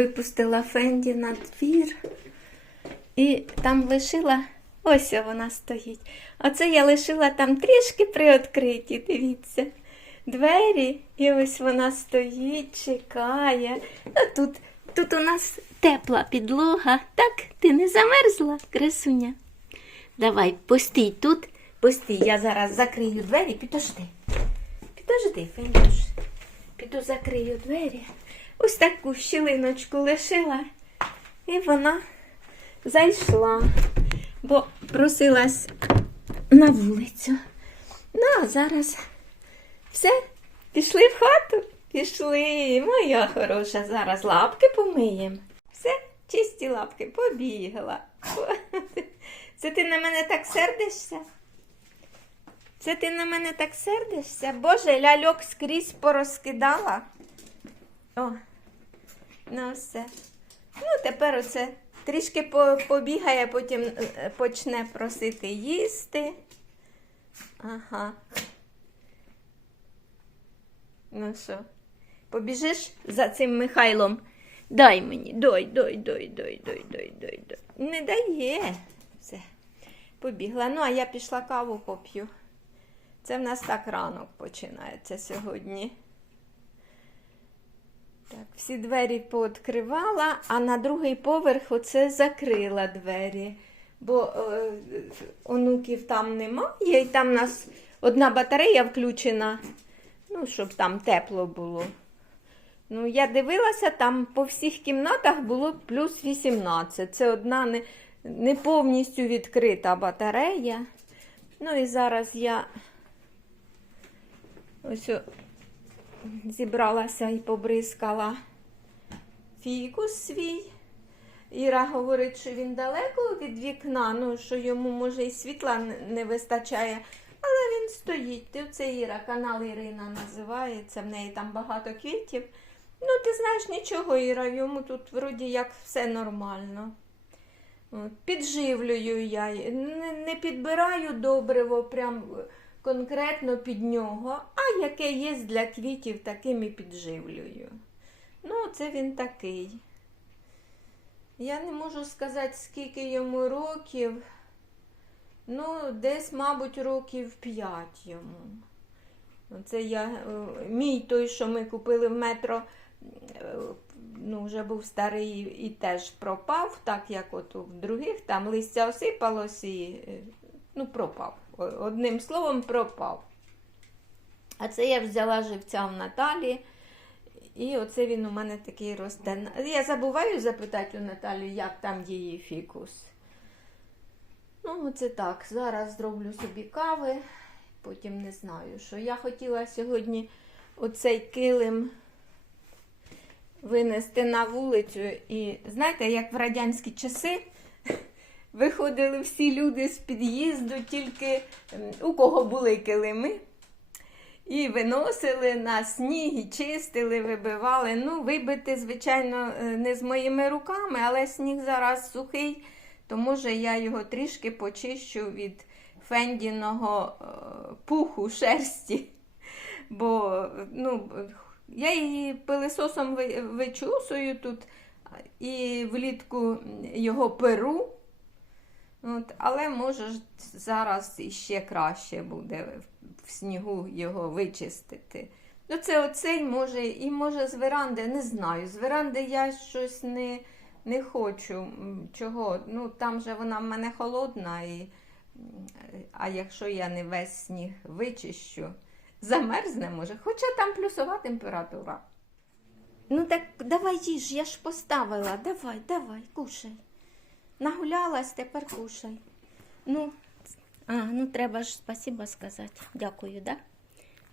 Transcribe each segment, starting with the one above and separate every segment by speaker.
Speaker 1: випустила Фенді на двір. І там лишила, ось вона стоїть. Оце я лишила там трішки приоткриті, дивіться. Двері, і ось вона стоїть, чекає. А тут, тут у нас тепла підлога. Так, ти не замерзла, красуня? Давай, постій тут, постій, я зараз закрию двері, підожди. Підожди, Фендюш. Піду закрию двері. Ось таку щілиночку лишила. І вона зайшла, бо просилась на вулицю. Ну, а зараз все, пішли в хату? Пішли, моя хороша, зараз лапки помиємо. Все, чисті лапки, побігла. Це ти на мене так сердишся? Це ти на мене так сердишся? Боже, ляльок скрізь порозкидала. О, ну все. Ну, тепер оце трішки побігає, потім е, почне просити їсти. Ага. Ну що, побіжиш за цим Михайлом? Дай мені, дай, дай, дай, дай, дай, дай, дай, дай. Не дає. Все. Побігла. Ну, а я пішла каву поп'ю. Це в нас так ранок починається сьогодні. Так, всі двері пооткривала, а на другий поверх оце закрила двері. Бо е, онуків там немає, і там у нас одна батарея включена, ну, щоб там тепло було. Ну, я дивилася, там по всіх кімнатах було плюс 18. Це одна не, не повністю відкрита батарея. Ну і зараз я ось зібралася і побризкала фікус свій. Іра говорить, що він далеко від вікна, ну що йому може і світла не- вистачає. Але він стоїть. Це Іра, канал Ірина називається, в неї там багато квітів. Ну, ти знаєш нічого, Іра, йому тут вроді як все нормально. Підживлюю я, не підбираю добриво прям конкретно під нього, а яке є для квітів, таким і підживлюю. Ну, це він такий. Я не можу сказати, скільки йому років. Ну, десь, мабуть, років 5 йому. Це я, е, мій той, що ми купили в метро, е, ну, вже був старий і теж пропав, так як от у других, там листя осипалось і е, ну, пропав. Одним словом, пропав. А це я взяла живця в Наталі. І оце він у мене такий росте. Я забуваю запитати у Наталі, як там її фікус. Ну, оце так. Зараз зроблю собі кави, потім не знаю, що. Я хотіла сьогодні оцей килим винести на вулицю. І знаєте, як в радянські часи виходили всі люди з під'їзду, тільки у кого були килими. І виносили на сніг, і чистили, вибивали. Ну, вибити, звичайно, е, не з моїми руками, але сніг зараз сухий, то може я його трішки почищу від фендіного е, пуху шерсті. Бо ну, я її пилисосом вичусую тут і влітку його перу. От, але може зараз іще краще буде в снігу його вичистити. Ну, це оцей може, і може з веранди, не знаю. З веранди я щось не, не хочу. Чого? Ну, там же вона в мене холодна, і, а якщо я не весь сніг вичищу, замерзне може. Хоча там плюсова температура. Ну так давай їж, я ж поставила. Давай, давай, кушай. Нагулялась, тепер кушай. Ну, а, ну треба ж спасибо сказати. Дякую, да?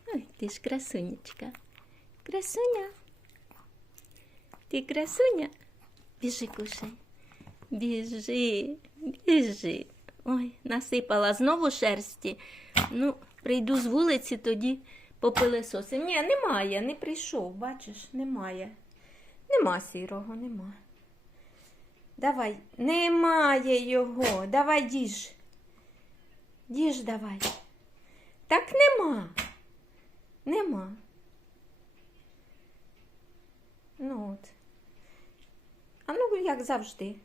Speaker 1: Ой, ти ж красунечка. Красуня. Ти красуня? Біжи, кушай. Біжи, біжи. Ой, насипала знову шерсті. Ну, прийду з вулиці, тоді попилисосим. Ні, немає, не прийшов, бачиш, немає. Нема сірого, нема. Давай, немає його. Давай діж. Діж давай. Так нема. Нема. Ну от. як завжди.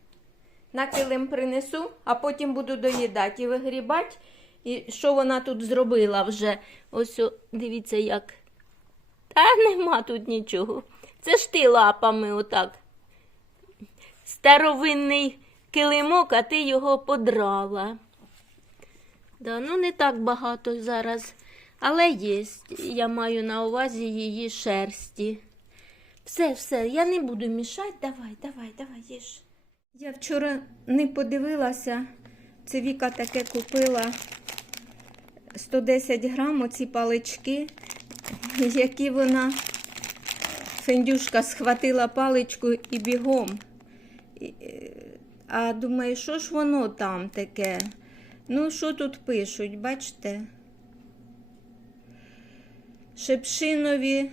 Speaker 1: На килим принесу, а потім буду доїдати і вигрібати. І що вона тут зробила вже? Ось, дивіться, як. Та нема тут нічого. Це ж ти лапами отак. Старовинний килимок, а ти його подрала. Да, ну не так багато зараз, але є. Я маю на увазі її шерсті. Все, все, я не буду мішати. Давай, давай, давай, їж. Я вчора не подивилася. Це Віка таке купила 110 грам оці палички, які вона Фендюшка схватила паличку і бігом. А думаю, що ж воно там таке? Ну, що тут пишуть, бачите? Шепшинові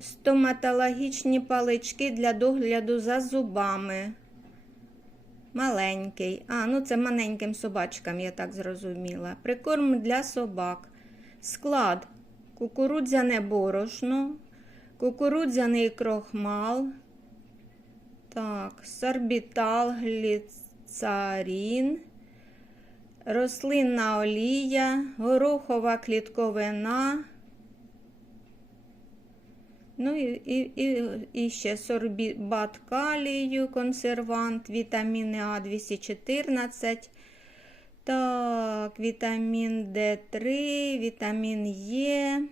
Speaker 1: стоматологічні палички для догляду за зубами. Маленький. А, ну це маленьким собачкам, я так зрозуміла. Прикорм для собак. Склад. Кукурудзяне борошно, кукурудзяний крохмал. Так, сорбітал, гліцарін, рослинна олія, горохова клітковина. Ну і, і, і, і ще сорбат калію, консервант, вітаміни А 214. Так, вітамін Д3, вітамін Е,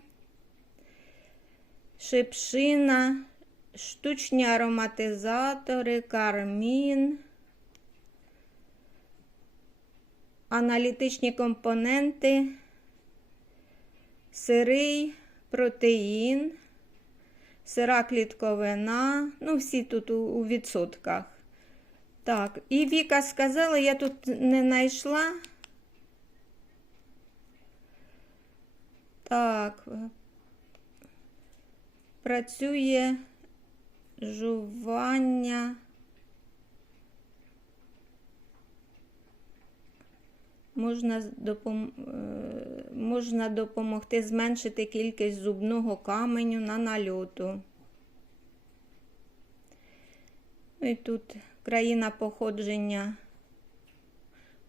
Speaker 1: шипшина, штучні ароматизатори, кармін, аналітичні компоненти, сирий протеїн, сира клітковина, ну, всі тут у, відсотках. Так, і Віка сказала, я тут не знайшла. Так, працює жування. Можна, допом... е, можна допомогти зменшити кількість зубного каменю на нальоту. Ну І тут країна походження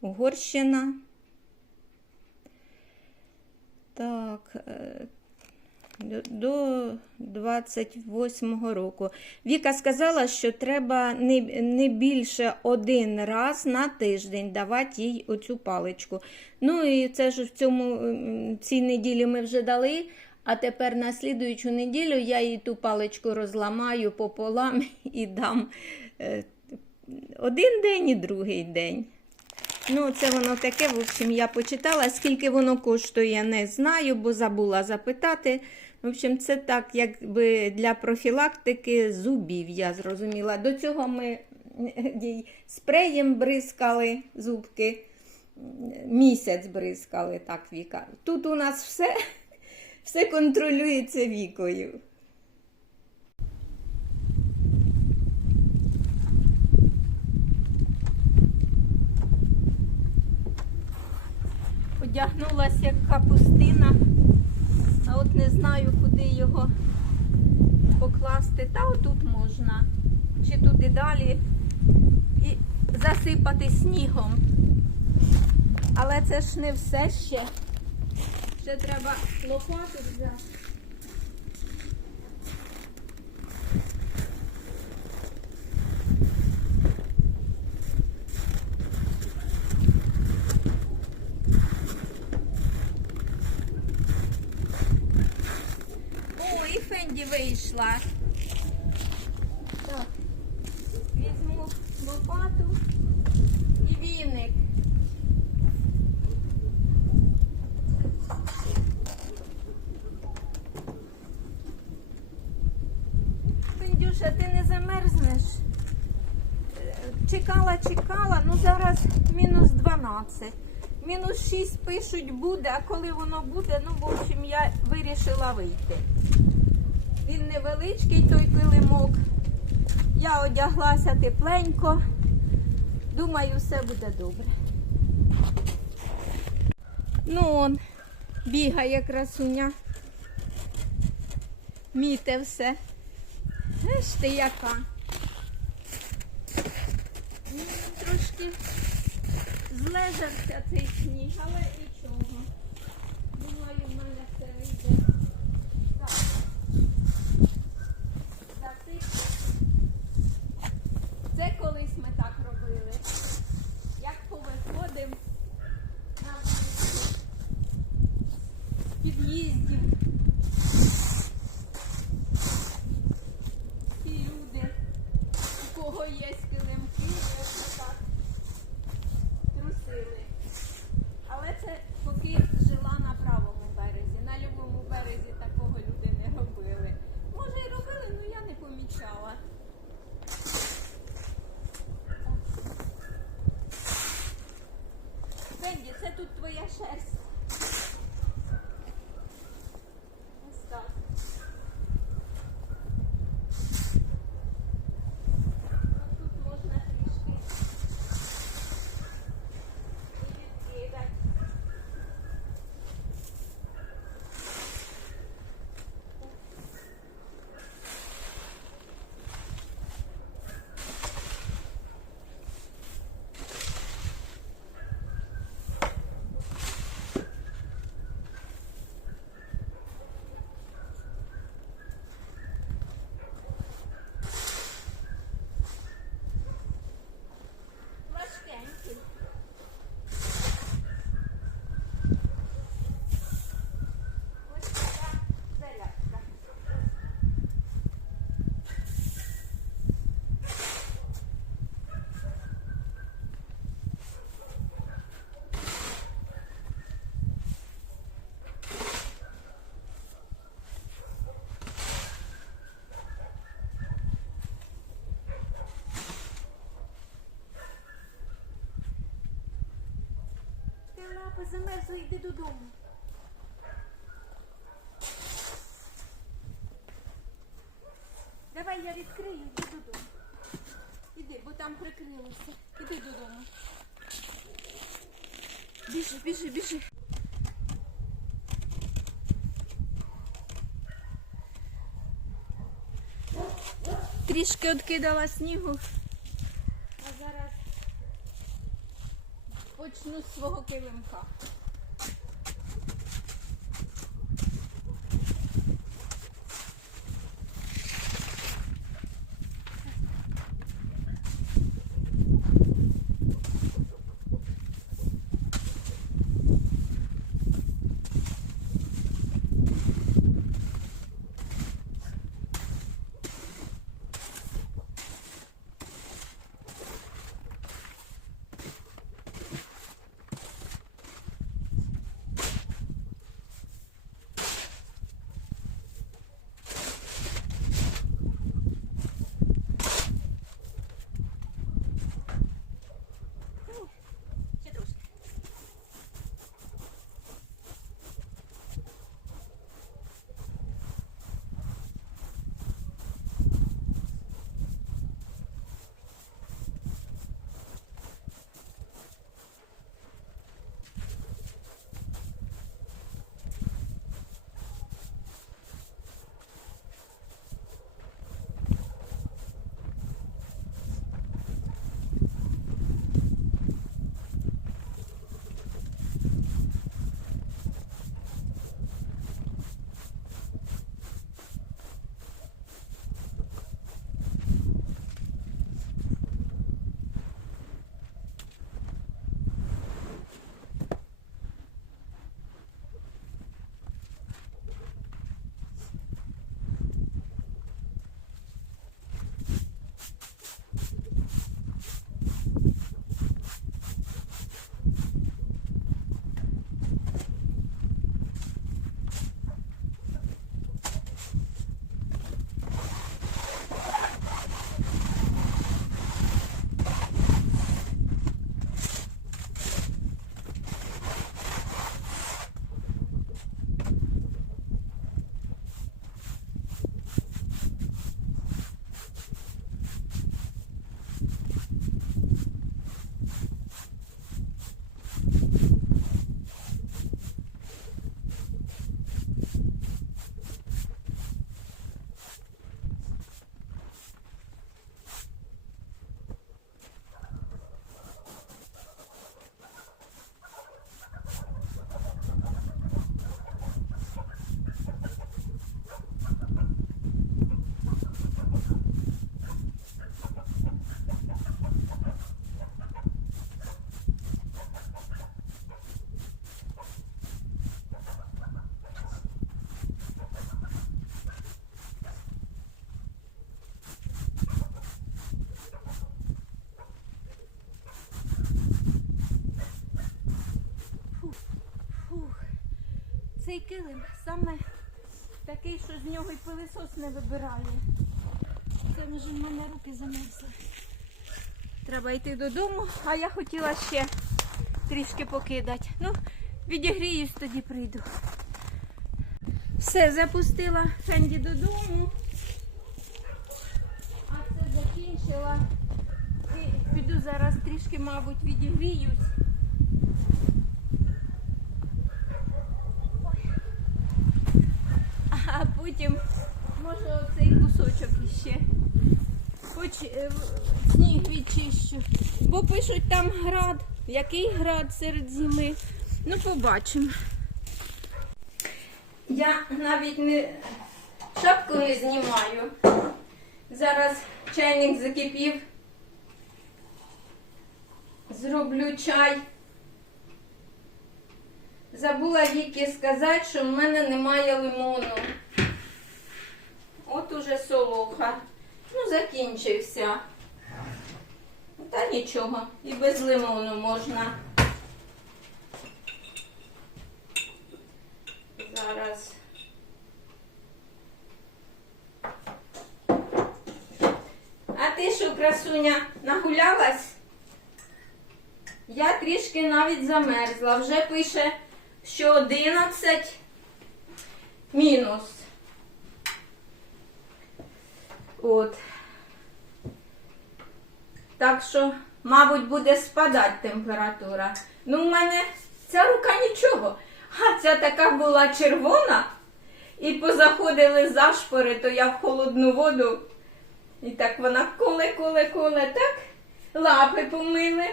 Speaker 1: Угорщина. Так, е, до- до 28-го року. Віка сказала, що треба не, не більше один раз на тиждень давати їй оцю паличку. Ну і це ж в цьому цій неділі ми вже дали. А тепер на слідуючу неділю я їй ту паличку розламаю пополам і дам е, один день і другий день. Ну, це воно таке, в общем, я почитала. Скільки воно коштує, не знаю, бо забула запитати. В общем, це так, якби для профілактики зубів, я зрозуміла. До цього ми спреєм бризкали зубки. Місяць бризкали, так, Віка. Тут у нас все, все контролюється вікою. Одягнулася як капустина, от не знаю, куди його покласти. Та отут можна. Чи туди далі і засипати снігом. Але це ж не все ще. Ще треба лопату взяти. О, і вийшла. Так. Візьму лопату і віник. Фендюша, ти не замерзнеш? Чекала, чекала, ну зараз мінус 12. Мінус 6 пишуть буде, а коли воно буде, ну, в общем, я вирішила вийти невеличкий той килимок. Я одяглася тепленько. Думаю, все буде добре. Ну он, бігає красуня. Міте все. Знаєш ти яка? Трошки злежався цей сніг, але і лапи замерзли, йди додому. Давай я відкрию, йди додому. Іди, бо там прикрилося. Іди додому. Біжи, біжи, біжи. Трішки откидала снігу. почну з свого килимка. Оцей килим саме такий, що з нього й пилисос не вибирає. Це вже в мене руки замерзли. Треба йти додому, а я хотіла ще трішки покидати. Ну, відігріюсь, тоді прийду. Все, запустила Фенді додому. А це закінчила. І піду зараз трішки, мабуть, відігріюсь. Ой. А потім, може, оцей кусочок. Хоч е, сніг відчищу. Бо пишуть там град. Який град серед зими? Ну, побачимо. Я навіть не шапку не знімаю. Зараз чайник закипів. Зроблю чай. Забула Вікі сказати, що в мене немає лимону. От уже солоха. Ну, закінчився. Та нічого, і без лимону можна. Зараз. А ти що, красуня, нагулялась? Я трішки навіть замерзла. Вже пише, що 11 мінус. От. Так що, мабуть, буде спадати температура. Ну, в мене ця рука нічого. А ця така була червона. І позаходили зашпори, то я в холодну воду. І так вона коле, коле, коле, так? Лапи помили.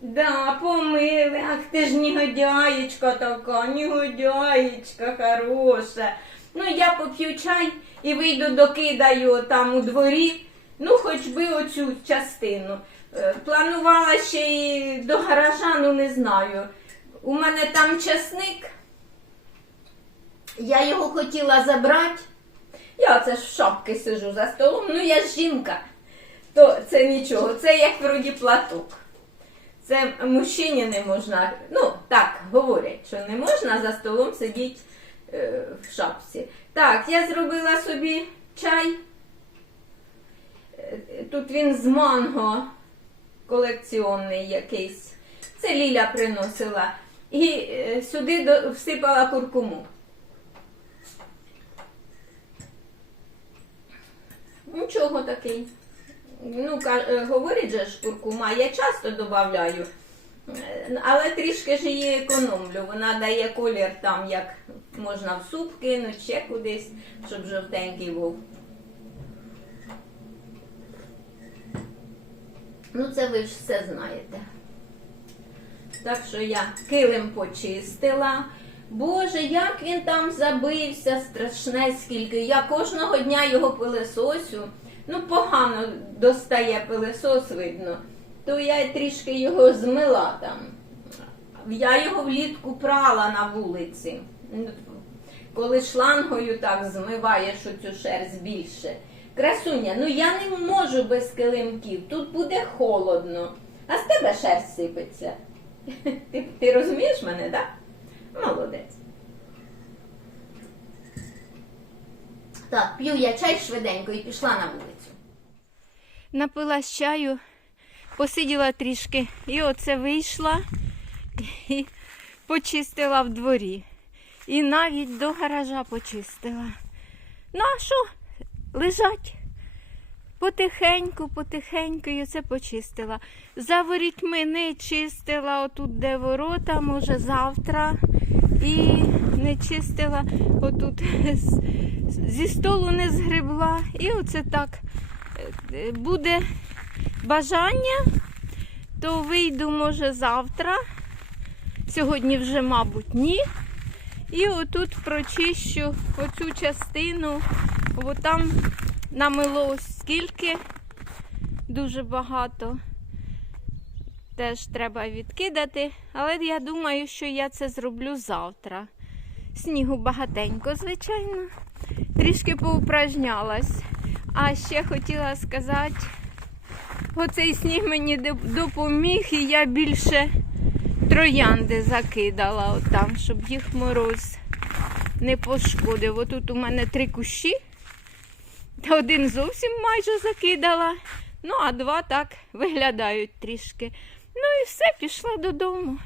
Speaker 1: Да, помили. Ах ти ж негодяєчка така, негодяєчка хороша. Ну, я поп'ю чай і вийду докидаю там у дворі, ну, хоч би оцю частину. Е, Планувала ще і до гаража, ну не знаю. У мене там часник. Я його хотіла забрати. Я це ж в шапки сижу за столом, ну я ж жінка. То це нічого, це як вроді платок. Це мужчині не можна, ну так говорять, що не можна за столом сидіти в шапці. Так, я зробила собі чай. Е, Тут він з манго колекціонний якийсь. Це Ліля приносила. І е, сюди всипала куркуму. Нічого такий. Ну, е, говорить же ж куркума, я часто додаю, але трішки ж її економлю. Вона дає колір там, як можна в суп кинути, ще кудись, щоб жовтенький був. Ну, це ви ж все знаєте. Так що я килим почистила. Боже, як він там забився, страшне скільки. Я кожного дня його пилесосю. Ну, погано достає пилесос, видно. То я трішки його змила там. Я його влітку прала на вулиці. Коли шлангою так змиваєш оцю шерсть більше. Красуня, ну я не можу без килимків. Тут буде холодно. А з тебе шерсть сипеться. Ти, ти розумієш мене, так? Да? Молодець. Так, п'ю я чай швиденько і пішла на вулицю. Напилась чаю, посиділа трішки, і оце вийшла і почистила в дворі. І навіть до гаража почистила. Ну, а що? Лежать. Потихеньку, потихеньку і оце почистила. За ворітьми не чистила отут, де ворота, може завтра. І не чистила отут зі столу не згребла. І оце так е, буде бажання, то вийду, може, завтра. Сьогодні вже, мабуть, ні. І отут прочищу оцю частину, бо там намило скільки, дуже багато. Теж треба відкидати, але я думаю, що я це зроблю завтра. Снігу багатенько, звичайно. Трішки поупражнялась. А ще хотіла сказати, оцей сніг мені допоміг, і я більше троянди закидала отам, щоб їх мороз не пошкодив. Отут у мене три кущі. Один зовсім майже закидала. Ну, а два так виглядають трішки. Ну і все, пішла додому.